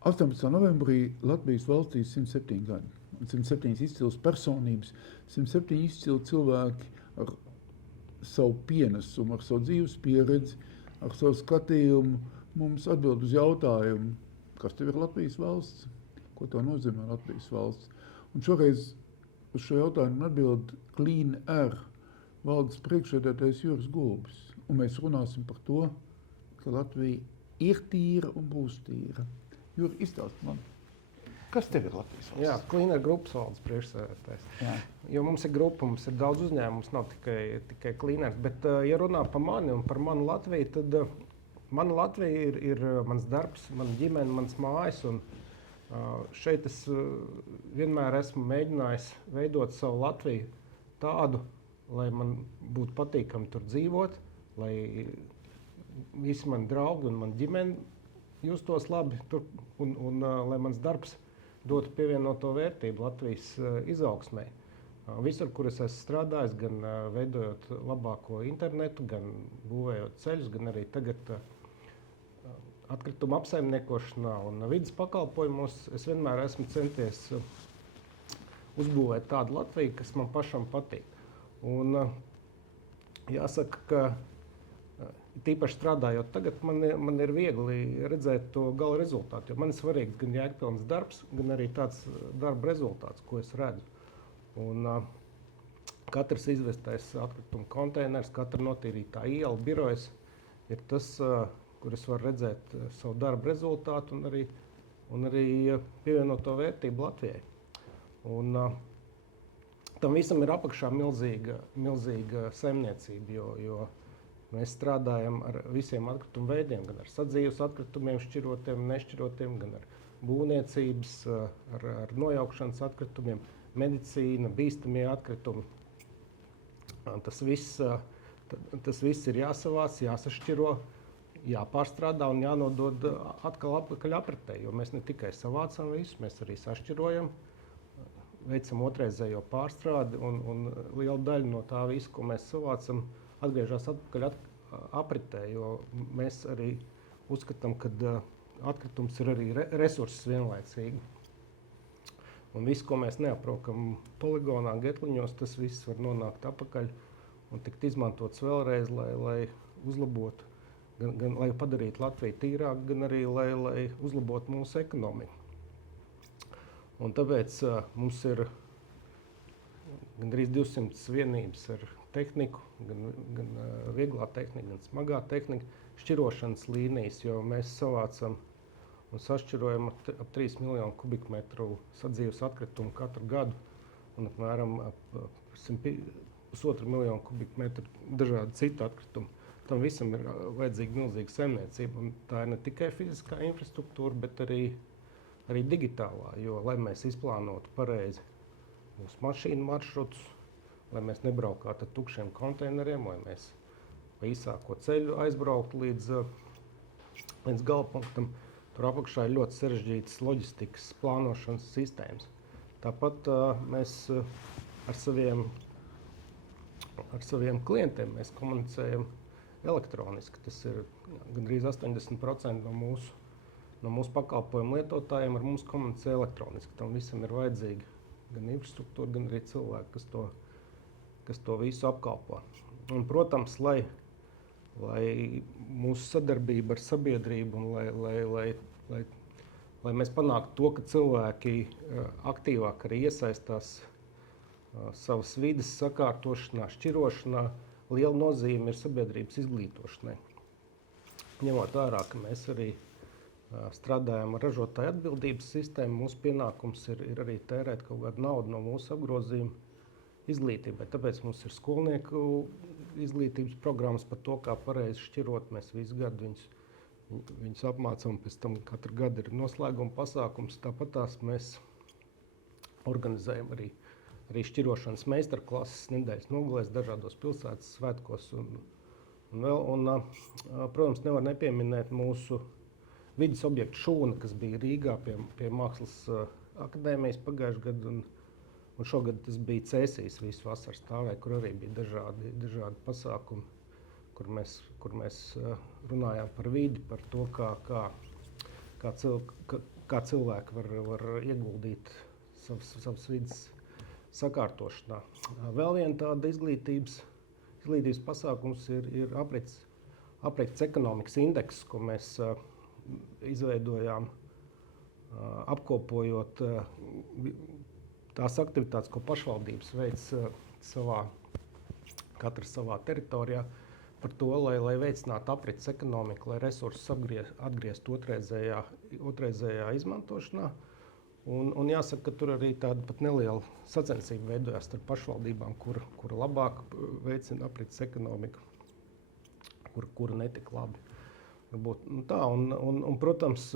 18. novembrī Latvijas valstī 107 gadi. 107 izcils personības, 107 izcili cilvēki ar savu pienesumu, ar savu dzīves pieredzi, ar savu skatījumu mums atbild uz jautājumu, kas tev ir Latvijas valsts, ko tev nozīmē Latvijas valsts. Un šoreiz uz šo jautājumu atbild Clean Air valdes priekšsēdētājs Juris Gulbis. Un mēs runāsim par to, ka Latvija ir tīra un būs tīra. Juri, izstāst man, kas tev ir Latvijas valsts? Jā, Clean Air grupas valdes priekšsēdētājs. Jā. Jo mums ir grupa, mums ir daudz uzņēmumu, mums nav tikai Clean Air. Bet, ja runā par mani un par manu Latviju, tad mana Latvija ir mans darbs, mana ģimene, mans mājas. Un, šeit es vienmēr esmu mēģinājis veidot savu Latviju tādu, lai man būtu patīkami tur dzīvot, lai visi mani draugi un man ģimene justos labi tur, un lai mans darbs dotu pievienoto vērtību Latvijas izaugsmei. Visur, kur es esmu strādājis, gan veidojot labāko internetu, gan būvējot ceļus, gan arī tagad atkrituma apsaimniekošanā un vidas pakalpojumos, es vienmēr esmu centies uzbūvēt tādu Latviju, kas man pašam patīk. Un jāsaka, ka tīpaši strādājot tagad, man ir viegli redzēt to gala rezultātu, jo man ir svarīgs gan jēgpilns darbs, gan arī tāds darba rezultāts, ko es redzu. Un katrs izvestais atkrituma konteiners, katra notīrītā iela, birojas ir tas, kur es varu redzēt savu darba rezultātu un arī pievienoto vērtību Latvijai. Un tam visam ir apakšā milzīga saimniecība, jo mēs strādājam ar visiem atkrituma veidiem, gan ar sadzīves atkritumiem, šķirotiem, nešķirotiem, gan ar būvniecības, ar nojaukšanas atkritumiem, medicīna, bīstamie atkritumi. Tas viss ir jāsavāc, jāsašķiro, jāpārstrādā un jānodod atpakaļ apritē, jo mēs ne tikai savācam visu, mēs arī sašķirojam, veicam otrreizējo pārstrādi un liela daļa no tā visu, ko mēs savācam, atgriežas atpakaļ apritē, jo mēs arī uzskatām, ka atkritums ir arī resurss vienlaicīgi. Un viss, ko mēs neaprokam poligonā, getliņos, tas viss var nonākt apakaļ un tikt izmantots vēlreiz, lai uzlabotu, gan lai padarītu Latviju tīrāku, gan arī, lai uzlabotu mūsu ekonomiku. Un tāpēc mums ir gandrīz 200 vienības ar tehniku, gan vieglā tehnika, gan smagā tehnika, šķirošanas līnijas, jo mēs savācam un sašķirojam ap 3 miljonu kubikmetru sadzīves atkritumu katru gadu un apmēram 1,5 miljonu kubikmetru dažādu citu atkritumu. Tam visam ir vajadzīga milzīga saimniecība, un tā ir ne tikai fiziskā infrastruktūra, bet arī digitālā, jo, lai mēs izplānotu pareizi mūsu mašīnu maršrutus, lai mēs nebraukātu ar tukšiem konteineriem, lai mēs pa īsāko ceļu aizbrauktu līdz galapunktam. Tur apakšā ir ļoti sarežģītas loģistikas plānošanas sistēmas. Tāpat mēs ar saviem klientiem mēs komunicējam elektroniski. Tas ir gandrīz 80% no mūsu pakalpojumu lietotājiem ar mums komunicē elektroniski. Tam visam ir vajadzīga gan infrastruktūra, gan arī cilvēki, kas to visu apkalpo. Un, protams, lai mūsu sadarbība ar sabiedrību un lai mēs panāktu to, ka cilvēki aktīvāk arī iesaistās savas vides sakārtošanā, šķirošanā, liela nozīme ir sabiedrības izglītošanai. Ņemot vērā, ka mēs arī strādājam ar ražotāju atbildības sistēmu, mūsu pienākums ir arī tērēt kaut kādu naudu no mūsu apgrozījuma izglītībai. Tāpēc mums ir skolnieku izglītības programmas par to, kā pareizi šķirot. Mēs visu gadu viņus apmācām, pēc tam katru gadu ir noslēguma pasākums. Tāpatās mēs organizējam arī šķirošanas meistarklases nedēļas nogalēs dažādos pilsētas svētkos. Protams, nevar nepieminēt mūsu vidas objektu šūna, kas bija Rīgā pie Mākslas akadēmijas pagājušajā gadu. Un šogad tas bija Cēsīs visu vasaru stāvē, kur arī bija dažādi pasākumi, kur mēs runājām par vidi, par to, kā cilvēki var ieguldīt savas vidas sakārtošanā. Vēl viena tāda izglītības pasākums ir aprits ekonomikas indeks, ko mēs izveidojām, apkopojot tās aktivitātes, ko pašvaldības veic katrs savā teritorijā, par to, lai veicinātu aprits ekonomiku, lai resursus atgrieztu otrreizējā izmantošanā. Un jāsaka, ka tur arī tāda pat neliela sacensība veidojās starp pašvaldībām, kura labāk veicina aprits ekonomiku, kura netik labi. Varbūt, tā, un, protams,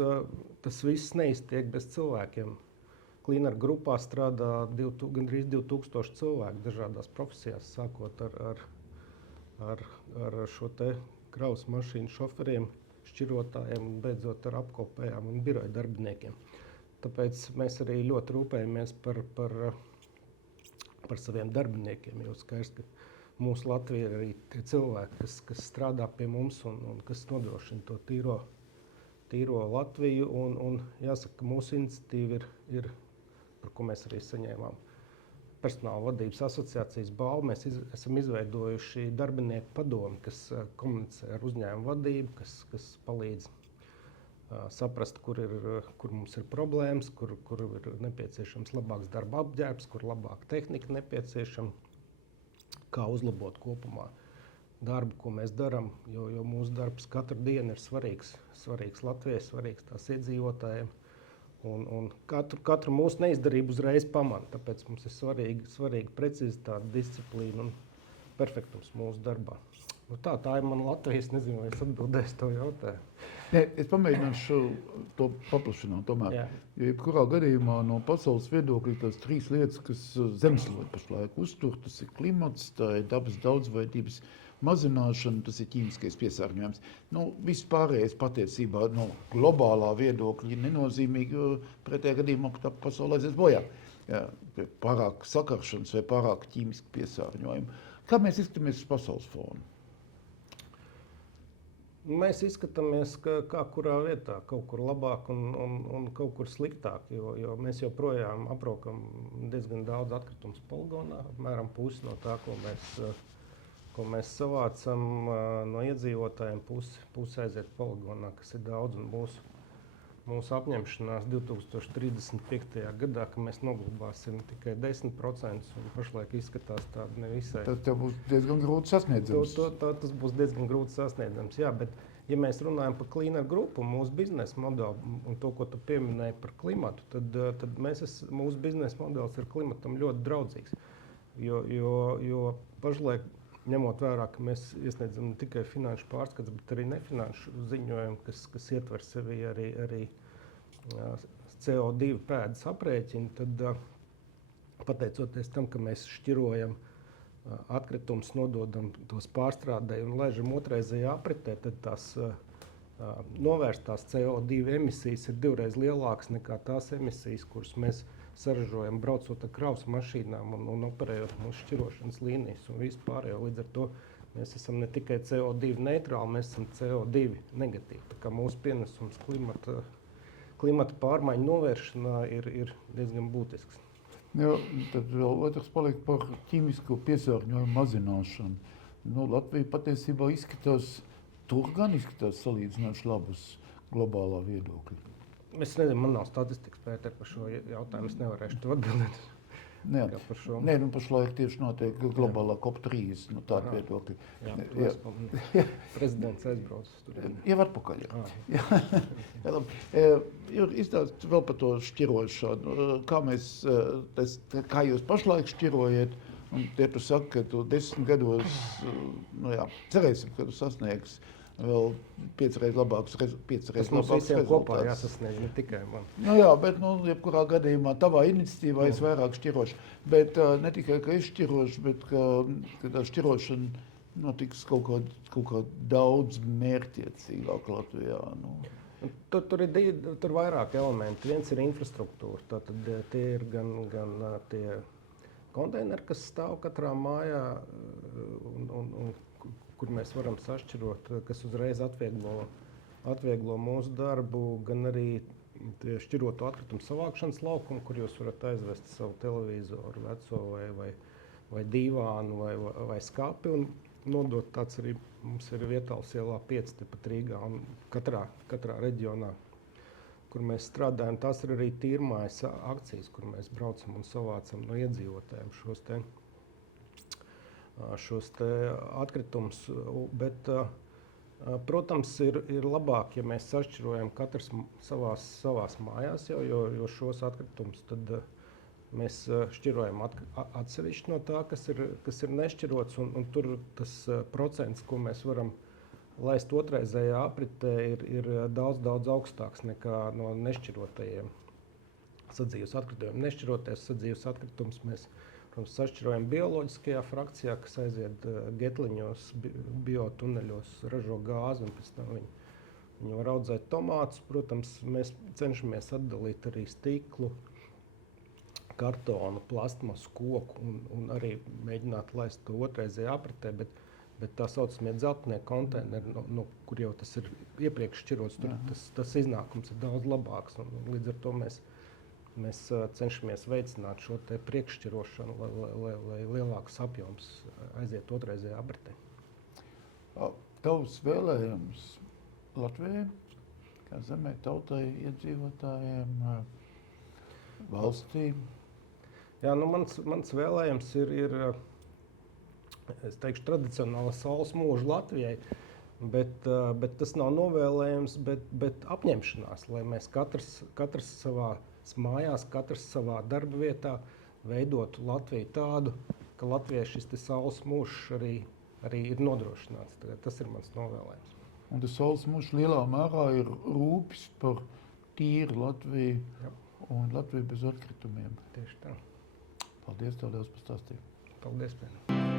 tas viss neiztiek bez cilvēkiem. Cleaner grupā strādā gandrīz 2000 cilvēku dažādās profesijās, sākot ar šo te kravas mašīnu šoferiem, šķirotājiem un beidzot ar apkopējām un biroja darbiniekiem. Tāpēc mēs arī ļoti rūpējamies par saviem darbiniekiem, jo skaidrs, ka mūsu Latvija ir arī tie cilvēki, kas strādā pie mums un kas nodrošina to tīro Latviju. Un jāsaka, ka mūsu iniciatīva ir, par ko mēs arī saņēmām Personāla vadības asociācijas balvu. Mēs esam izveidojuši darbinieku padomi, kas komunicē ar uzņēmumu vadību, kas palīdz saprast, kur mums ir problēmas, kur ir nepieciešams labāks darba apģērbs, kur labāka tehnika nepieciešama, kā uzlabot kopumā darbu, ko mēs darām, jo mūsu darbs katru dienu ir svarīgs Latvijai, svarīgs tās iedzīvotājiem. Un katru mūsu neizdarību uzreiz pamana, tāpēc mums ir svarīga precizitāte, disciplīna un perfektums mūsu darbā. Tā ir mana Latvija, es nezinu, vai es atbildēšu to jautājumu. Nē, es pamēģināšu to paplašināt tomēr. Jā. Jo jebkurā gadījumā no pasaules viedokļa tās 3 lietas, kas zemeslode pašlaik uztur, tas ir klimats, tā ir dabas daudzveidības mazināšana, tas ir ķīmiskais piesārņojums. Viss pārējais patiesībā no globālā viedokļa ir nenozīmīgi, jo pretējā gadījumā tā pasaulē aizies bojā. Jā, pārāk sakaršanas vai pārāk ķīmiski piesārņojumi. Kā mēs izskatāmies uz pasaules fonu? Mēs izskatāmies kā kurā vietā, kaut kur labāk un kaut kur sliktāk, jo mēs joprojām aprokam diezgan daudz atkritumus poligonā, apmēram pusi no tā, ko mēs savācam no iedzīvotājiem, pusi aiziet poligonā, kas ir daudz, un mūsu apņemšanās 2035. gadā, ka mēs noglabāsim tikai 10%, un pašlaik izskatās tāda nevisai. Tas būs diezgan grūti sasniedzams. Tas būs diezgan grūti sasniedzams, jā, bet ja mēs runājam par Cleaner grupu, mūsu biznesa modeli un to, ko tu pieminēji par klimatu, tad mūsu biznesa modelis ir klimatam ļoti draudzīgs, jo pašlaik ņemot vērā, ka mēs iesniedzam ne tikai finanšu pārskats, bet arī nefinanšu ziņojumu, kas ietver sevi arī CO2 pēdas aprēķinu, tad pateicoties tam, ka mēs šķirojam atkritumus, nododam tos pārstrādēji un laižam otrreizējā apritē, tad tās novērstās CO2 emisijas ir 2 reizes lielākas nekā tās emisijas, kuras mēs saražojam braucot ar kravas mašīnām un operējot mūsu šķirošanas līnijas un vispārējo. Līdz ar to mēs esam ne tikai CO2 neitrāli, mēs esam CO2 negatīvi. Tā kā mūsu pienesums klimata pārmaiņu novēršanā ir diezgan būtisks. Jā, tad vēl otrs paliek par ķīmisko piesārņojumu mazināšanu. Latvija patiesībā izskatās salīdzinoši labas globālā viedokļa. Es nezinu, man nav statistikas, Pēter, par šo jautājumu. Es nevarēšu tev atbildēt. Par šo. Nē, pašlaik tieši notiek globālā COP30 tāda viedokļa. Jā. Prezidents aizbraucis tur. Jau atpakaļ. Ir izstāst vēl par to šķirošanu. Kā jūs pašlaik šķirojat? Un tie tu saki, ka tu 10 gados, cerēsim, ka tu sasniegs vēl 5 reizes labākus rezultātus. Tas mums visiem kopā jāsasniedz, ne tikai man. Bet jebkurā gadījumā tavā iniciatīvā es vairāk šķirošu. Bet ne tikai, ka es šķirošu, bet ka tā šķirošana notiks kaut kā daudz mērķiecīgāk Latvijā. Tur vairāk elementi. Viens ir infrastruktūra. Tātad tie ir gan tie konteineri, kas stāv katrā mājā un kur mēs varam sašķirot, kas uzreiz atvieglo mūsu darbu, gan arī tie šķiroto atkritumu savākšanas laukumi, kur jūs varat aizvest savu televizoru veco vai dīvānu vai skāpi un nodot. Tāds arī mums ir Vietālas ielā 5 tepat Rīgā un katrā reģionā, kur mēs strādājam. Tās ir arī tīrmājas akcijas, kur mēs braucam un savācam no iedzīvotājiem šos te atkritumus. Bet, protams, ir labāk, ja mēs sašķirojam katrs savās mājās, jo šos atkritumus tad mēs šķirojam atsevišķi no tā, kas ir nešķirots, un tur tas procents, ko mēs varam laist otrreizējā apritē, ir daudz augstāks nekā no nešķirotajiem sadzīves atkritumiem. Nešķiroties sadzīves atkritumus mēs, protams, sašķirojam bioloģiskajā frakcijā, kas aiziet getliņos, biotuneļos, ražo gāzi, un pēc tam viņi var audzēt tomātus. Protams, mēs cenšamies atdalīt arī stiklu, kartonu, plastmasu, koku un arī mēģināt laist to otrreizējā apritē, bet tā saucamie dzeltenie konteineri, no kur jau tas ir iepriekš šķirots, tur tas iznākums ir daudz labāks, un līdz ar to mēs cenšamies veicināt šo te priekššķirošanu, lai lielāks apjoms aiziet otrreizējā apritē. Tavs vēlējums Latvijai, kā zemē, tautai, iedzīvotājiem, valstī? Jā, mans vēlējums ir es teikšu, tradicionāla saules mūža Latvijai, bet tas nav novēlējums, bet apņemšanās, lai mēs katrs savā mājās, katrs savā darba vietā veidotu Latviju tādu, ka Latvijai šis te saules mūžs arī ir nodrošināts. Tas ir mans novēlējums. Un tas saules mūžs lielā mērā ir rūpes par tīru Latviju. Jā. Un Latviju bez atkritumiem. Tieši tā. Paldies tev liels par stāstījumu. Paldies, Pēne.